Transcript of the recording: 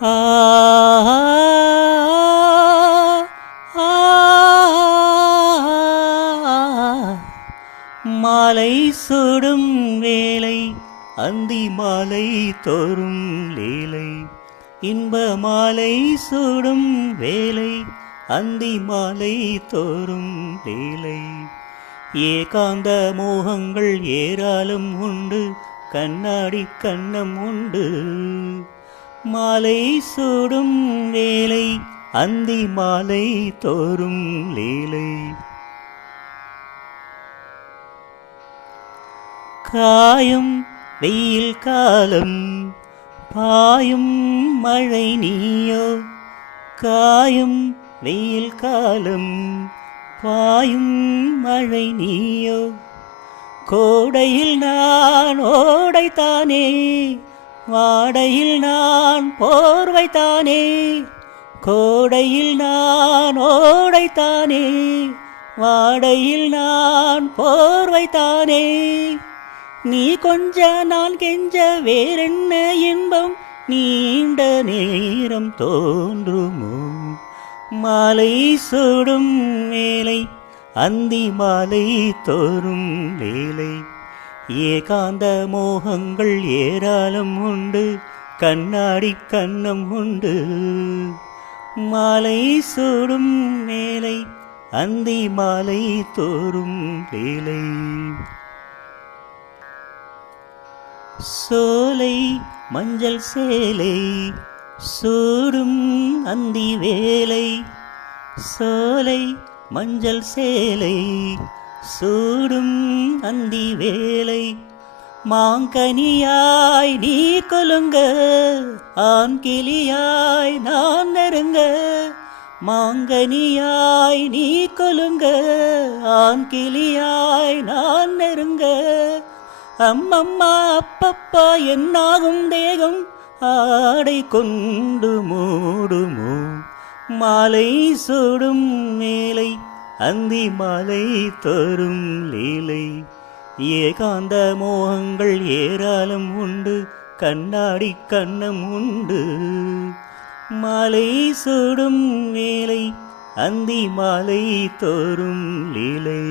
ஆ ஆ மாலை சூடும் வேளை அந்தி மாலை தோறும் லீலை இன்ப மாலை சூடும் வேளை அந்தி மாலை தோறும் லீலை ஏகாந்த மோகங்கள் ஏராளம் உண்டு கண்ணாடி கண்ணம் உண்டு மாலை சூடும் வேளை அந்தி மாலை தோறும் லீலை காயும் வெயில் காலம் பாயும் மழை நீயோ காயும் வெயில் காலம் பாயும் மழை நீயோ கோடையில் நான் ஓடைத்தானே வாடையில் நான் போர்வைத்தானே கோடையில் நான் ஓடைத்தானே வாடையில் நான் போர்வைத்தானே நீ கொஞ்ச நான் கெஞ்ச வேறென்ன இன்பம் நீண்ட நேரம் தோன்றுமோ மாலை சூடும் வேளை அந்தி மாலை தோறும் வேளை ஏகாந்த மோகங்கள் ஏராளம் உண்டு கண்ணாடி கண்ணம் உண்டு மாலை சூடும் வேளை அந்தி மாலை தோறும் வேளை சோலை மஞ்சள் சேலை சூடும் அந்தி வேலை சோலை மஞ்சள் சேலை சூடும் அந்தி வேலை மாங்கனியாய் நீ கொலுங்க ஆண் கிளியாய் நான் நெருங்க மாங்கனியாய் நீ கொலுங்க ஆண் கிளியாய் நான் நெருங்க அம்மம்மா அப்பப்பா என்னாகும் தேகம் ஆடை கொண்டு மூடுமோ மாலை சூடும் வேளை அந்தி மாலை தோறும் லீலை ஏகாந்த மோகங்கள் ஏராளம் உண்டு கண்ணாடி கண்ணம் உண்டு மாலை சூடும் வேளை அந்தி மாலை தோறும் லீலை